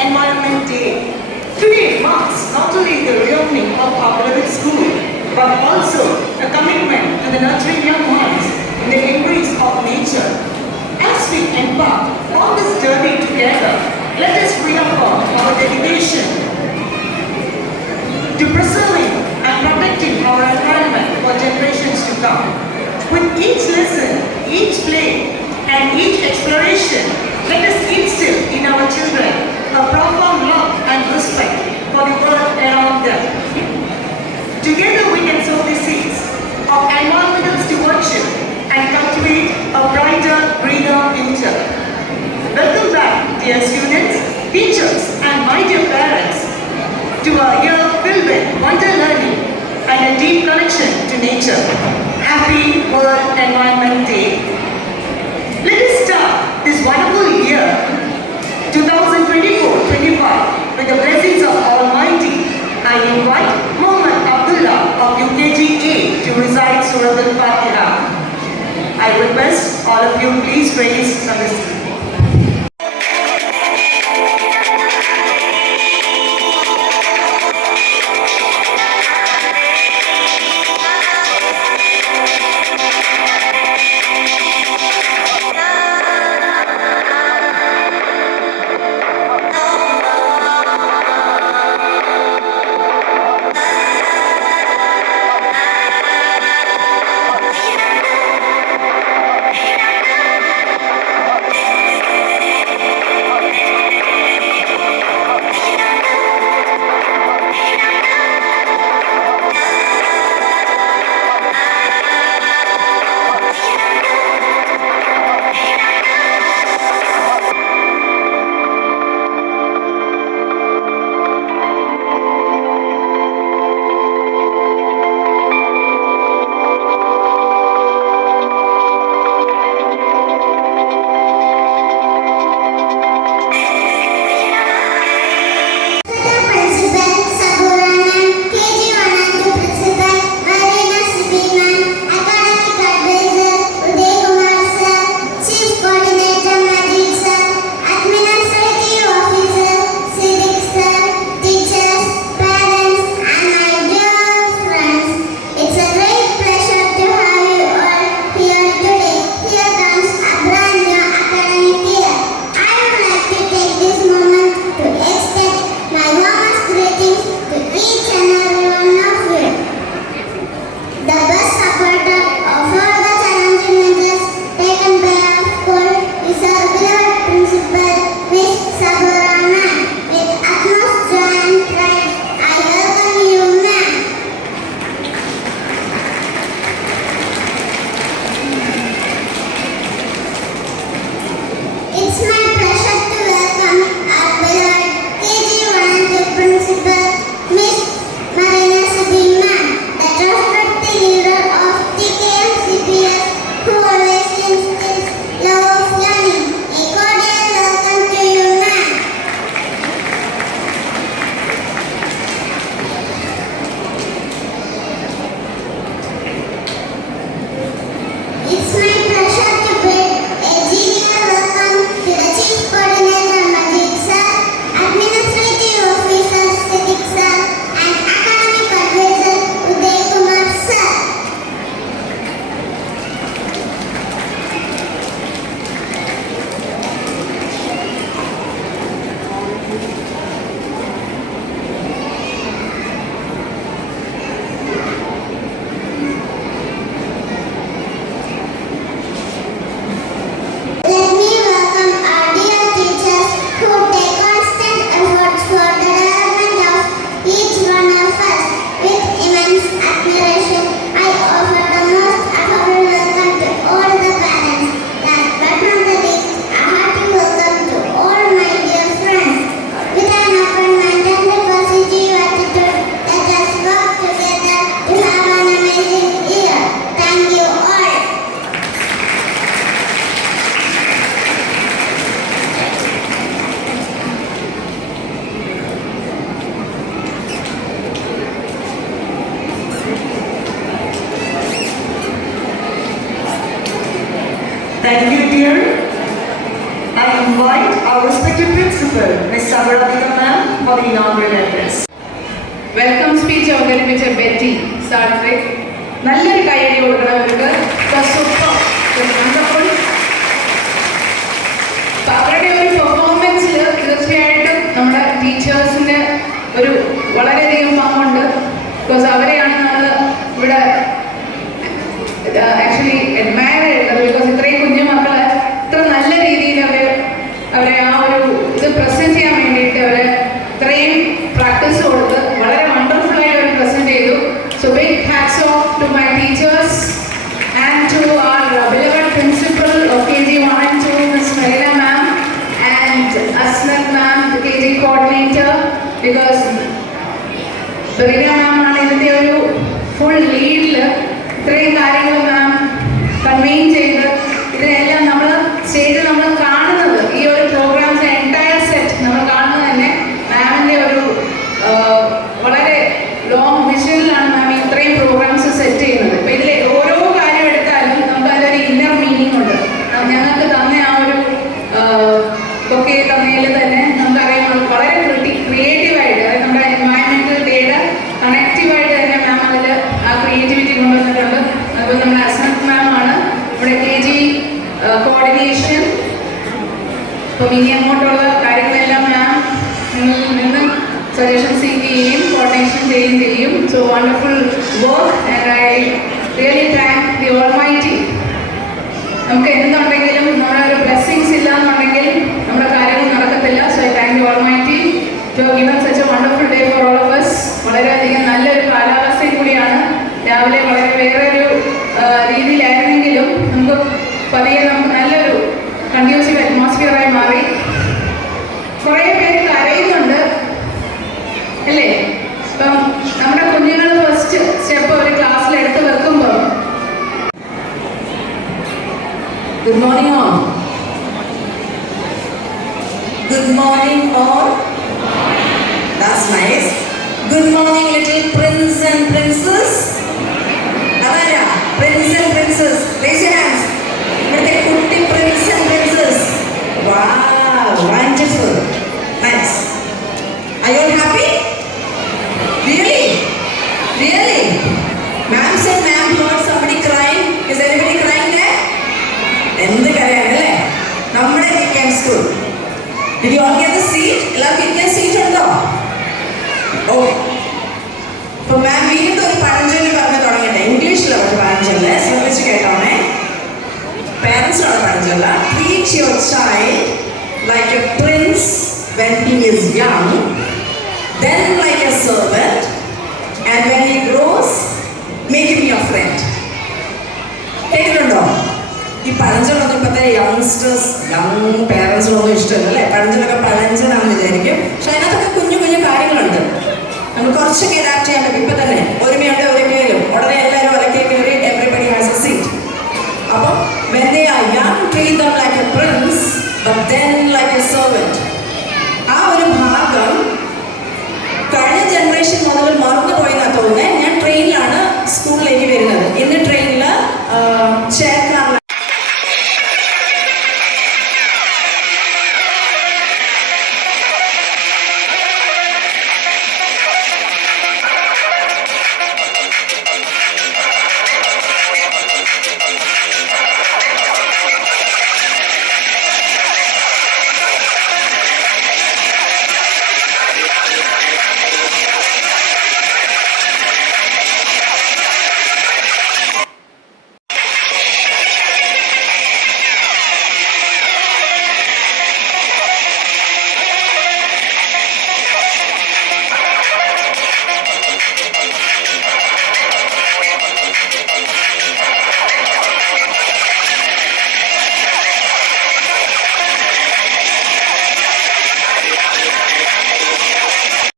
Environment Day. Today marks not only the reopening of our beloved school, but also a commitment to the nurturing young minds in the embrace of nature. As we embark on this journey together, let us reaffirm our dedication to preserving and protecting our environment for generations to come. With each lesson, each play, and each exploration, let us instill in our children a love and respect for the world around them. Together we can sow the seeds of environmental stewardship and cultivate a brighter, greener future. Welcome back, dear students, teachers, and my dear parents, to a year filled with wonder learning and a deep connection to nature. Happy World Environment Day. Let us start this wonderful year 2024-25 with the blessings of Almighty. I invite Muhammad Abdullah of UKG A to recite Surah Al-Fatiha. I request all of you please raise from Deputy Principal, Ms. Sabaradika Ma'am, for the inaugural address. Welcome speech അവതരിപ്പിച്ച Betty സാറിനെ നല്ലൊരു കയ്യടി കൊടുക്കണം അവർക്ക്. അവരുടെ ഒരു പെർഫോമൻസിൽ തീർച്ചയായിട്ടും നമ്മുടെ ടീച്ചേഴ്സിന് ഒരു വളരെയധികം പങ്കുണ്ട് ബിക്കോസ് അവരെയാണ് നമ്മൾ ഇവിടെ ആക്ച്വലി జరిగినా ചെയ്യുകയും ചെയ്യും so wonderful work and I really thank the almighty നമുക്ക് എന്തുണ്ടെങ്കിലും നമ്മുടെ ഒരു ബ്ലെസ്സിങ്സ് ഇല്ല എന്നുണ്ടെങ്കിൽ നമ്മുടെ കാര്യങ്ങൾ നടക്കത്തില്ല. So I thank you almighty to given such a wonderful day for all of us. വളരെയധികം നല്ലൊരു കാലാവസ്ഥയും കൂടിയാണ്. രാവിലെ വളരെ വേറെ ഒരു ആ, രീതിയിലായിരുന്നെങ്കിലും നമുക്ക് പതിയെ നമുക്ക് നല്ലൊരു കൺഡ്യൂസീവ് അറ്റ്മോസ്ഫിയറായി മാറി. കുറേ പേര് കരയുന്നുണ്ട്. അല്ലേ? Good morning all. Good morning all. That's nice. Good morning little prince and princess. Avara, prince and princess. Raise your hands. young, then like a servant, and when he grows, make him your friend. കേട്ടിട്ടുണ്ടോ? ഈ പഴഞ്ചൊല്ലൊന്നും ഇപ്പോഴത്തെ youngsters young പേരൻസിനൊന്നും ഇഷ്ടമല്ല അല്ലേ? പഴഞ്ചൊല്ലൊക്കെ പഴഞ്ചനാണെന്ന് വിചാരിക്കും. പക്ഷെ അതിനകത്തൊക്കെ കുഞ്ഞു കുഞ്ഞു കാര്യങ്ങളുണ്ട്. നമുക്ക് കുറച്ചൊക്കെ അഡാപ്റ്റ് ചെയ്യാൻ പറ്റും. ഇപ്പം തന്നെ ഒരുമയുണ്ട് ഒരു